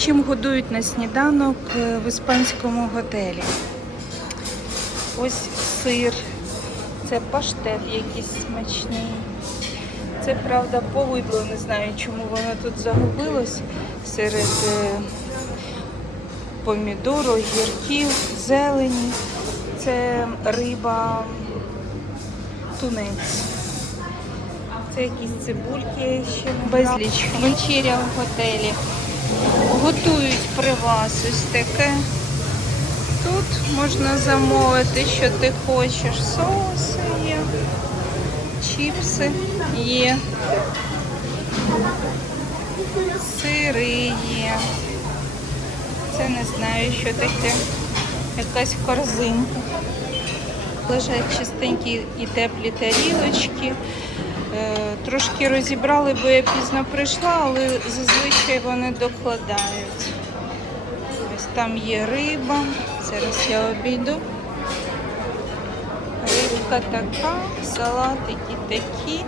Чим годують на сніданок е, в іспанському готелі? Ось сир, це паштет якийсь смачний. Це правда повидло, не знаю, чому воно тут загубилось серед е, помідору, гірків, зелені. Це риба тунець. Це якісь цибульки ще безліч. Вечеря в готелі. Готують при вас ось таке. Тут можна замовити, що ти хочеш. Соуси є, чіпси є, сири є. Це не знаю, що таке. Якась корзинка. Лежать чистенькі і теплі тарілочки. Е, Трошки розібрали, бо я пізно прийшла, але зазвичай вони докладають. Ось там є риба. Зараз я обійду. Рибка така, салатики такі.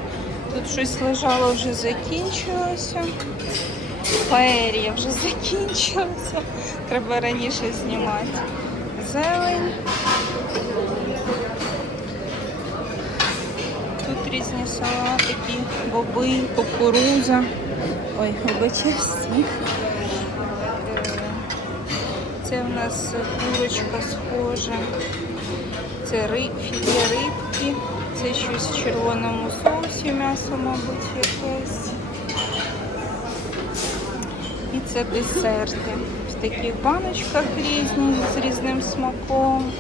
Тут щось лежало, вже закінчилося. Паерія вже закінчилася. Треба раніше знімати. Зелень. Тут різні салатики, боби, кукуруза. Ой, вибачаюсь. Е, Це в нас курочка схожа. Це риб, філе рибки. Це щось в червоному соусі, м'ясо, мабуть, якесь. І це десерти. В таких баночках різні з різним смаком.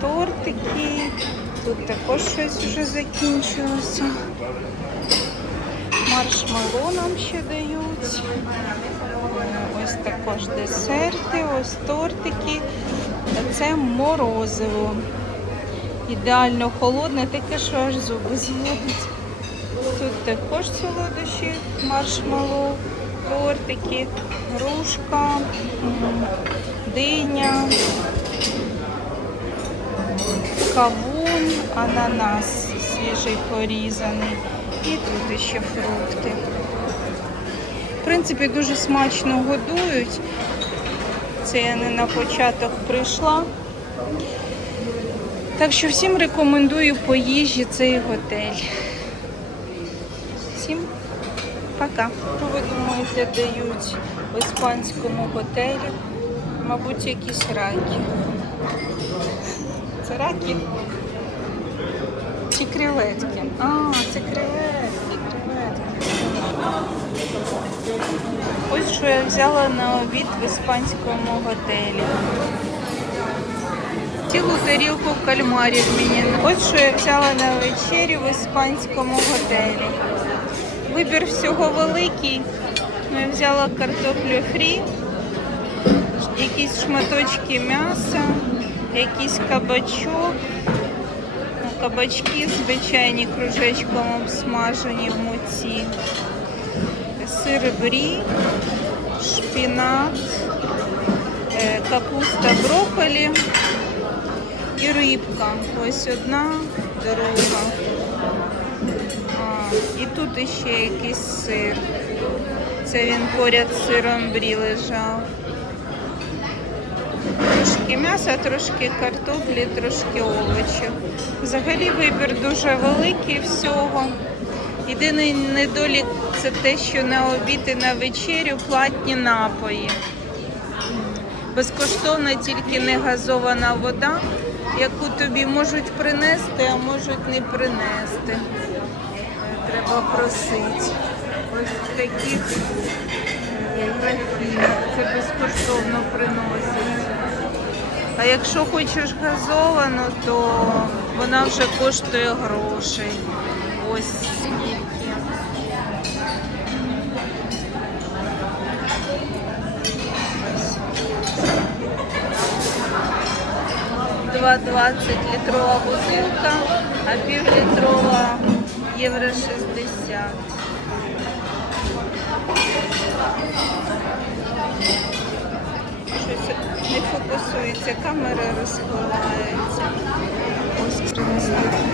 Тортики. Тут також щось вже закінчилося. Маршмеллоу нам ще дають. Ось також десерти, ось тортики. Це морозиво. Ідеально холодне, таке, що аж зуби зводить. Тут також солодощі, маршмеллоу, тортики, грушка, диня, кавун, ананас свіжий порізаний. І тут ще фрукти. В принципі, дуже смачно годують. Це я не на початок прийшла. Так що всім рекомендую по їжі цей готель. Всім пока. Що ви думаєте, дають в іспанському готелі? Мабуть, якісь раки. Це раки? Чи креветки? А, це креветки, креветки. Ось що я взяла на обід в іспанському готелі. Цілу тарілку кальмарів мені. Ось що я взяла на вечерю в іспанському готелі. Вибір всього великий. Я взяла картоплю фрі, якісь шматочки м'яса, якийсь кабачок. Кабачки звичайні кружечком обсмажені в муці. Сир брі, шпінат, е, капуста брокколі і рибка. Ось одна, друга. А, і тут іще якийсь сир. Це він поряд з сиром брі лежав. Трошки м'яса, трошки картоплі, трошки овочів. Взагалі вибір дуже великий всього. Єдиний недолік це те, що на обід і на вечерю платні напої. Безкоштовна тільки не газована вода, яку тобі можуть принести, а можуть не принести. Треба просити. Ось таких е, це безкоштовно приносять. А якщо хочеш газовану, то вона вже коштує грошей. Ось скільки. Два 20 літрова бутилка, а півлітрова євро 60. Щось фокусується, камера розховається. Ось принесли.